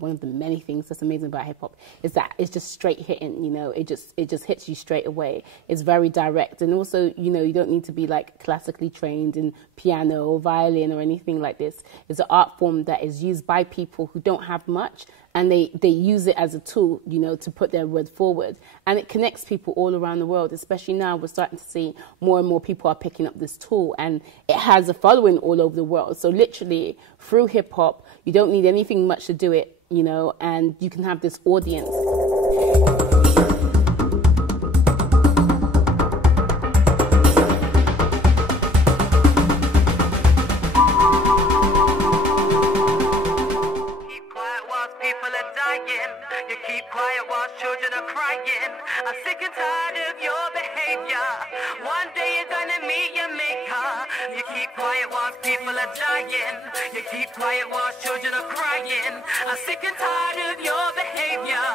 One of the many things that's amazing about hip hop is that it's just straight hitting, you know, it just hits you straight away. It's very direct, and also, you know, you don't need to be like classically trained in piano or violin or anything like this. It's an art form that is used by people who don't have much, and they use it as a tool, you know, to put their word forward. And it connects people all around the world, especially now we're starting to see more and more people are picking up this tool, and it has a following all over the world. So literally, through hip hop, you don't need anything much to do it, you know, and you can have this audience. You keep quiet while children are crying. I'm sick and tired of your behavior. One day you're gonna meet your maker. You keep quiet while people are dying. You keep quiet while children are crying. I'm sick and tired of your behavior.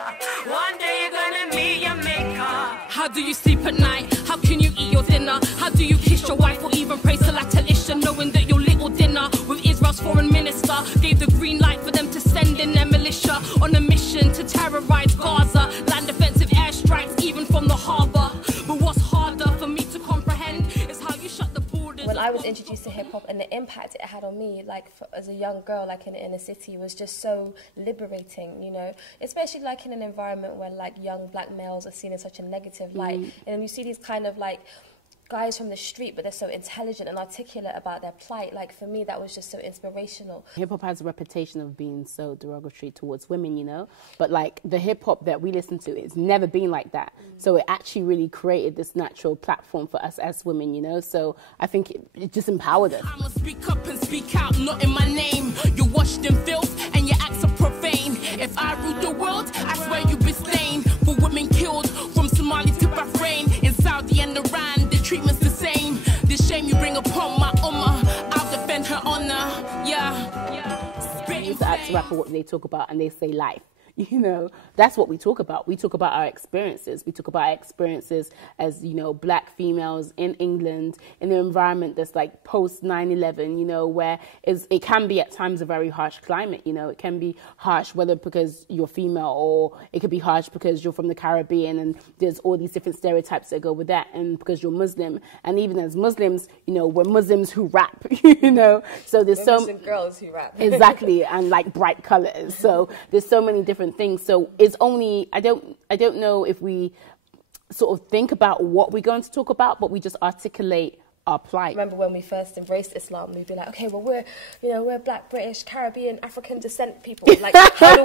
One day you're gonna meet your maker. How do you sleep at night? How can you eat your dinner? How do you kiss your wife or even pray Salat al-Isha, knowing that your little dinner with Israel's foreign minister gave the green light for them to send in their militia on a mission to terrorize Gaza, land defensive airstrikes even from the harbour. But what's harder for me to comprehend is how you shut the borders. When I was introduced to hip hop and the impact it had on me, like as a young girl, like in the inner city, was just so liberating, you know, especially like in an environment where like young black males are seen in such a negative light. And you see these kind of like guys from the street, but they're so intelligent and articulate about their plight. Like for me, that was just so inspirational. Hip hop has a reputation of being so derogatory towards women, you know, but like the hip hop that we listen to, it's never been like that. So it actually really created this natural platform for us as women, you know. So I think it just empowered us. I'ma speak up and speak out, not in my name. You're washed in filth and your acts are profane. If I ruled the world, I swear you'd be slain. For women killed from Somalia to Bahrain, in Saudi and Iran, the treatment's the same. The shame you bring upon my ummah, I'll defend her honor. I used to ask rapper what they talk about, and they say life. You know, that's what we talk about. We talk about our experiences. We talk about our experiences as, you know, black females in England, in an environment that's like post 9/11, you know, where it can be at times a very harsh climate, you know. It can be harsh whether because you're female, or it could be harsh because you're from the Caribbean and there's all these different stereotypes that go with that, and because you're Muslim. And even as Muslims, you know, we're Muslims who rap, you know. So there's we're so Muslim girls who rap. Exactly, and like bright colors. So there's so many different things. So it's only, I don't know if we sort of think about what we're going to talk about, but we just articulate our plight. Remember when we first embraced Islam, we'd be like, okay, well we're black, British, Caribbean, African descent people. Like how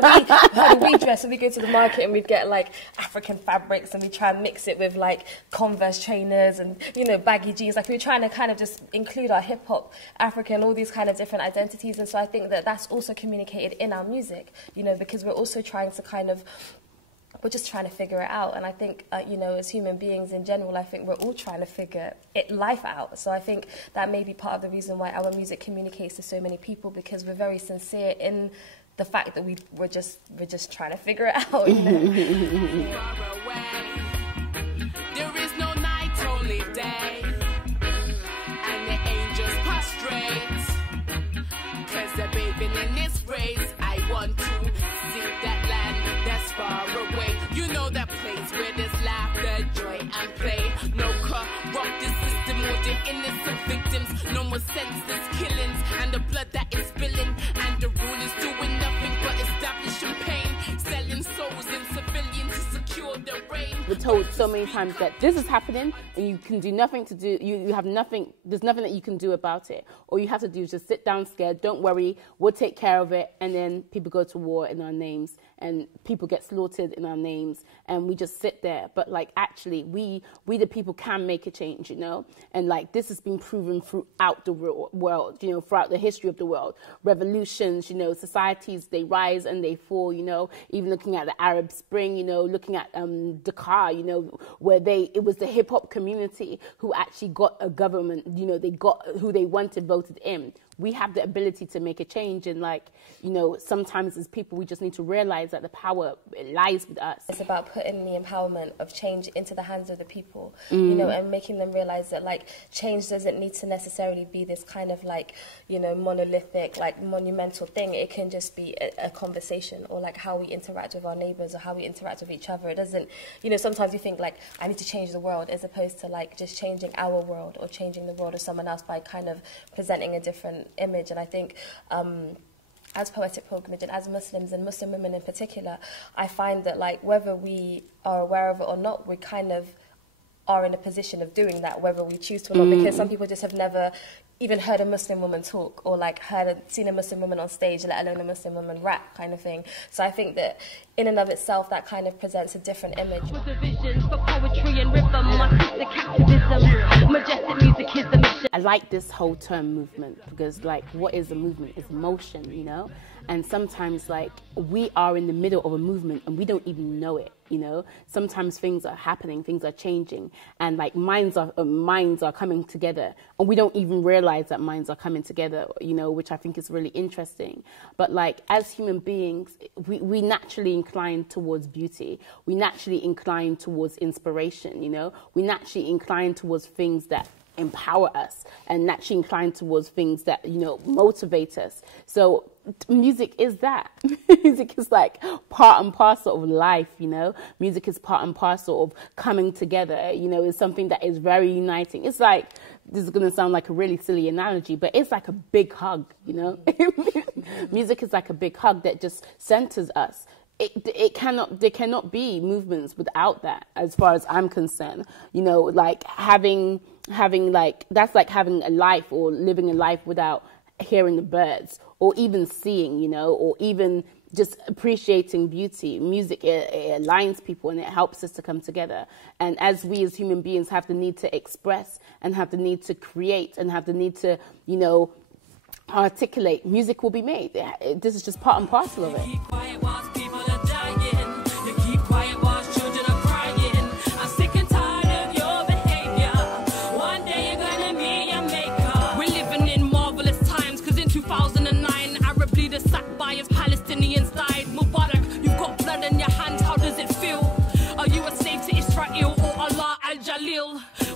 do we dress? And we go to the market and we'd get like African fabrics and we try and mix it with like Converse trainers and, you know, baggy jeans. Like we were trying to kind of just include our hip hop, African, all these kind of different identities. And so I think that that's also communicated in our music, you know, because we're also trying to kind of, we're just trying to figure it out. And I think, you know, as human beings in general, I think we're all trying to figure life out. So I think that may be part of the reason why our music communicates to so many people, because we're very sincere in the fact that we're just trying to figure it out. You know? There is no night, only day, and the angels prostrate, 'cause they're bathing in this race. I want to see that land that's far away. You know that place where there's laughter, joy and play. No corrupted system or the innocent victims. No more senseless killings and the blood that is spilling. And the rulers doing nothing but establishing pain, selling souls in civilians to secure their reign. We're told so many times that this is happening and you can do nothing to do, you have nothing, there's nothing that you can do about it. All you have to do is just sit down scared, don't worry, we'll take care of it. And then people go to war in our names and people get slaughtered in our names and we just sit there. But like actually we the people can make a change, you know? And like this has been proven throughout the world, you know, throughout the history of the world. Revolutions, you know, societies, they rise and they fall, you know, even looking at the Arab Spring, you know, looking at Dakar, you know, where it was the hip hop community who actually got a government, you know, they got who they wanted voted in. we have the ability to make a change. And like, you know, sometimes as people, we just need to realize that the power lies with us. It's about putting the empowerment of change into the hands of the people, you know, and making them realize that like change doesn't need to necessarily be this kind of like, you know, monolithic, like monumental thing. It can just be a conversation, or like how we interact with our neighbors, or how we interact with each other. It doesn't, you know, sometimes you think like, I need to change the world, as opposed to like just changing our world or changing the world of someone else by kind of presenting a different image. And I think as Poetic Pilgrimage and as Muslims, and Muslim women in particular, I find that like whether we are aware of it or not, we kind of are in a position of doing that, whether we choose to or not, because some people just have never even heard a Muslim woman talk, or like seen a Muslim woman on stage, let alone a Muslim woman rap, kind of thing. So I think that in and of itself, that kind of presents a different image. With a vision for poetry and rhythm, the captivism, majestic music is the mission. I like this whole term movement, because like, what is a movement? It's motion, you know? And sometimes like we are in the middle of a movement and we don't even know it, you know? Sometimes things are happening, things are changing, and like minds are coming together, and we don't even realize that minds are coming together, you know, which I think is really interesting. But like as human beings, we naturally incline towards beauty. We naturally incline towards inspiration, you know? We naturally incline towards things that empower us, and naturally inclined towards things that, you know, motivate us. So music is that. Music is like part and parcel of life, you know. Music is part and parcel of coming together, you know. It's something that is very uniting. It's like, this is going to sound like a really silly analogy, but it's like a big hug, you know. Music is like a big hug that just centers us. There cannot be movements without that, as far as I'm concerned. You know, like having like, that's like having a life, or living a life without hearing the birds, or even seeing, you know, or even just appreciating beauty. Music, it aligns people, and it helps us to come together. And as we as human beings have the need to express, and have the need to create, and have the need to, you know, articulate, music will be made. This is just part and parcel of it.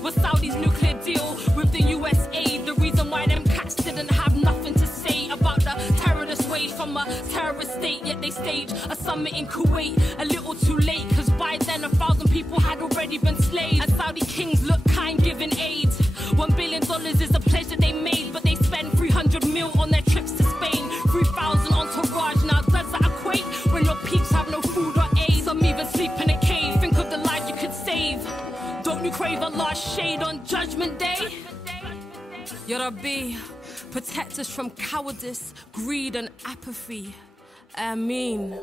With Saudi's nuclear deal with the USA, the reason why them cats didn't have nothing to say about the terrorist wage from a terrorist state, yet they staged a summit in Kuwait a little too late, because by then 1,000 people had already been slaves. And Saudi kings look kind giving aid. $1 billion is the pledge that they made, but they spend 300 mil on their trips to Spain. 3,000 entourage. Now does that equate when your peeps have no food or aid? Some even sleep in a cave. Think of the lives you could save. Don't you crave Allah's shade on Judgment Day? Ya Rabbi, protect us from cowardice, greed and apathy. Ameen.